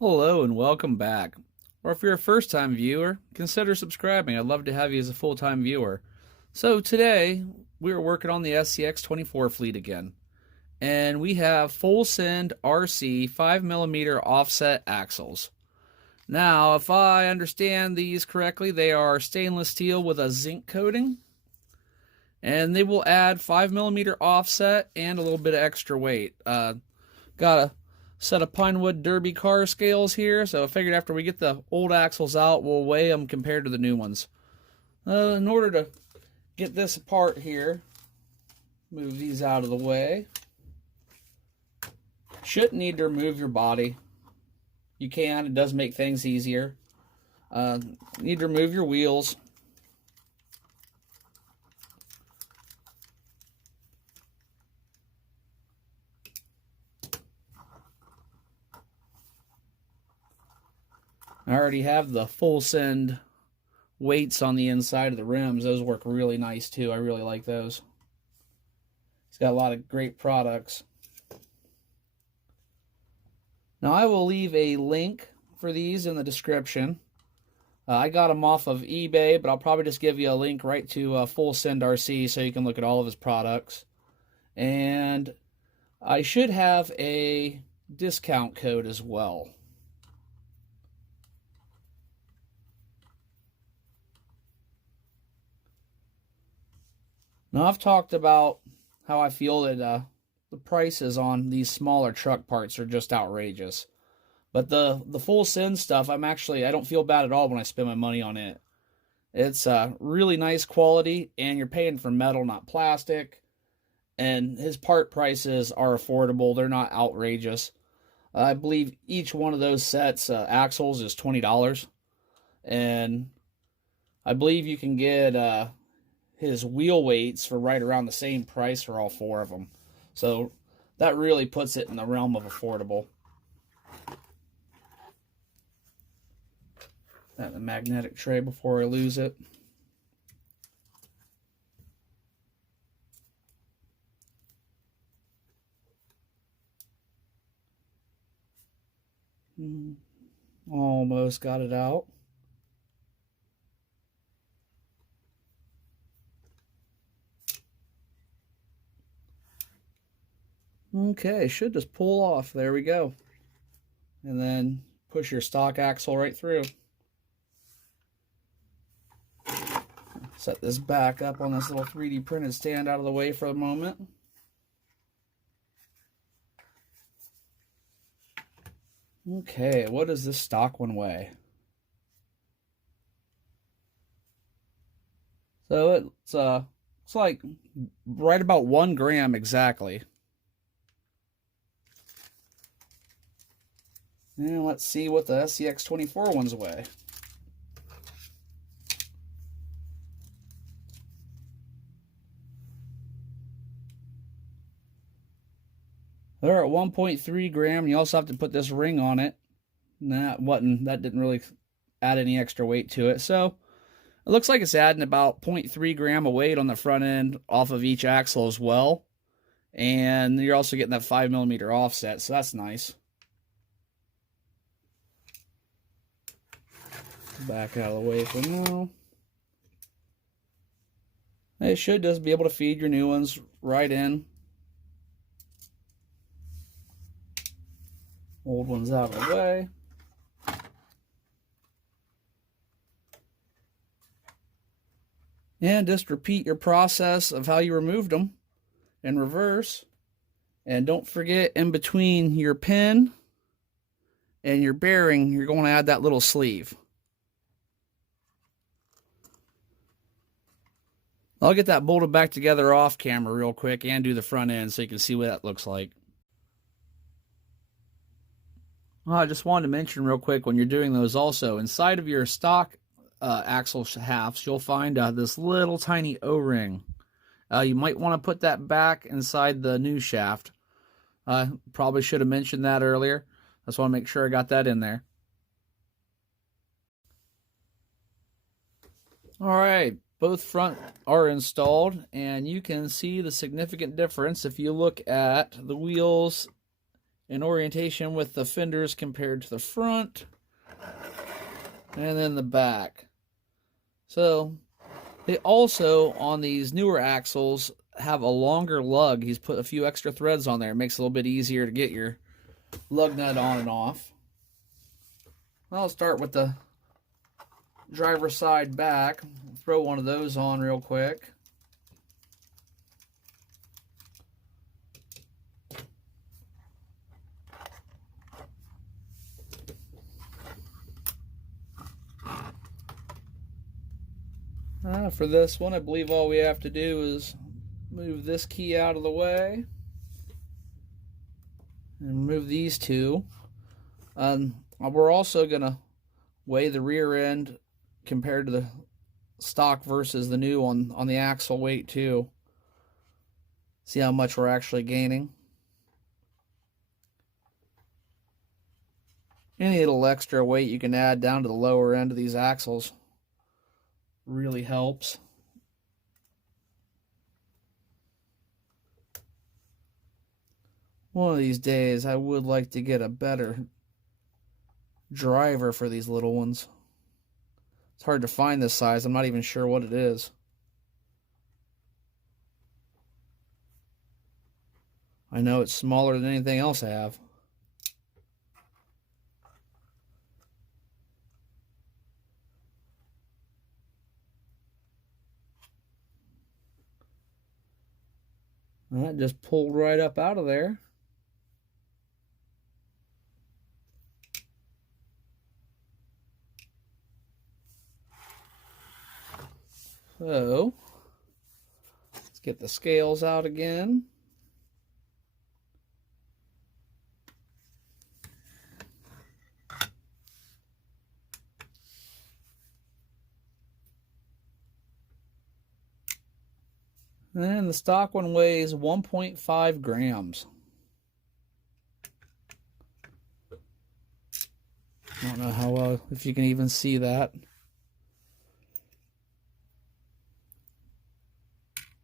Hello and welcome back. Or if you're a first time viewer, consider subscribing. I'd love to have you as a full time viewer. So today, we are working on the Scx24 fleet again. And we have full send RC 5mm offset axles. Now, if I understand these correctly, they are stainless steel with a zinc coating. And they will add 5mm offset and a little bit of extra weight. Got a set of Pinewood Derby car scales here, so I figured after we get the old axles out, we'll weigh them compared to the new ones. In order to get this apart here, move these out of the way. Shouldn't need to remove your body. You can, it does make things easier. Need to remove your wheels. I already have the full send weights on the inside of the rims. Those work really nice too. I really like those. It's got a lot of great products. Now I will leave a link for these in the description. I got them off of eBay, but I'll probably just give you a link right to Full Send RC so you can look at all of his products. And I should have a discount code as well. Now, I've talked about how I feel that the prices on these smaller truck parts are just outrageous. But the full send stuff, I don't feel bad at all when I spend my money on it. It's really nice quality, and you're paying for metal, not plastic. And his part prices are affordable. They're not outrageous. I believe each one of those sets axles is $20. And I believe you can get his wheel weights for right around the same price for all four of them. So that really puts it in the realm of affordable. That the magnetic tray before I lose it. Almost got it out. Okay, should just pull off. There we go. And then push your stock axle right through. Set this back up on this little 3D printed stand out of the way for a moment. Okay, what does this stock one weigh? So it's like right about 1 gram exactly. And let's see what the Scx24 ones weigh. They're at 1.3 gram. You also have to put this ring on it. That didn't really add any extra weight to it. So it looks like it's adding about 0.3 gram of weight on the front end off of each axle as well. And you're also getting that 5mm offset, so that's nice. Back out of the way for now. It should just be able to feed your new ones right in. Old ones out of the way. And just repeat your process of how you removed them in reverse. And don't forget, in between your pin and your bearing, you're going to add that little sleeve. I'll get that bolted back together off camera real quick and do the front end so you can see what that looks like. Well, I just wanted to mention real quick, when you're doing those also, inside of your stock axle shafts, you'll find this little tiny O-ring. You might want to put that back inside the new shaft. Probably should have mentioned that earlier. I just want to make sure I got that in there. All right, both front are installed, and you can see the significant difference if you look at the wheels in orientation with the fenders compared to the front, and then the back. So they also, on these newer axles, have a longer lug. He's put a few extra threads on there. It makes it a little bit easier to get your lug nut on and off. I'll start with the driver's side back. Throw one of those on real quick. For this one, I believe all we have to do is move this key out of the way and move these two. We're also going to weigh the rear end compared to the stock versus the new on the axle weight too. See how much we're actually gaining. Any little extra weight you can add down to the lower end of these axles really helps. One of these days I would like to get a better driver for these little ones. It's hard to find this size. I'm not even sure what it is. I know it's smaller than anything else I have. And that just pulled right up out of there. So, let's get the scales out again. And the stock one weighs 1.5 grams. I don't know how if you can even see that.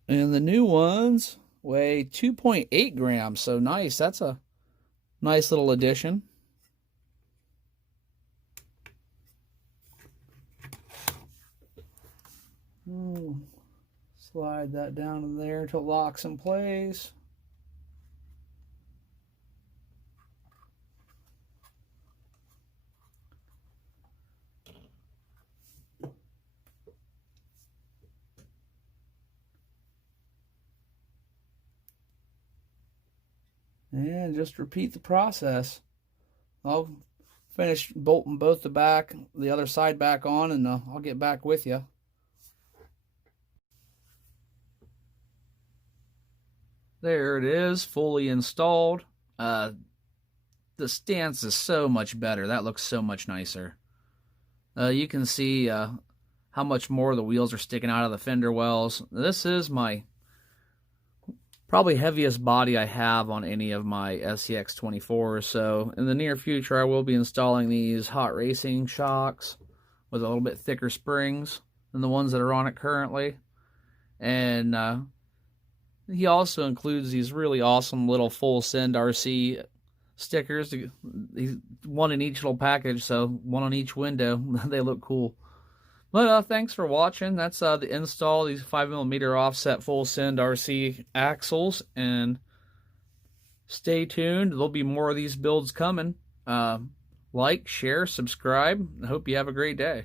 And the new ones weigh 2.8 grams, so nice. That's a nice little addition. Slide that down in there until it locks in place. And just repeat the process. I'll finish bolting both the other side back on, and I'll get back with you. There it is, fully installed. The stance is so much better. That looks so much nicer. You can see how much more the wheels are sticking out of the fender wells. This is my probably heaviest body I have on any of my Scx24s, so in the near future I will be installing these hot racing shocks with a little bit thicker springs than the ones that are on it currently. And he also includes these really awesome little full send RC stickers, one in each little package, so one on each window. They look cool. But thanks for watching. That's the install, these 5mm offset full send RC axles. And stay tuned. There'll be more of these builds coming. Like, share, subscribe. I hope you have a great day.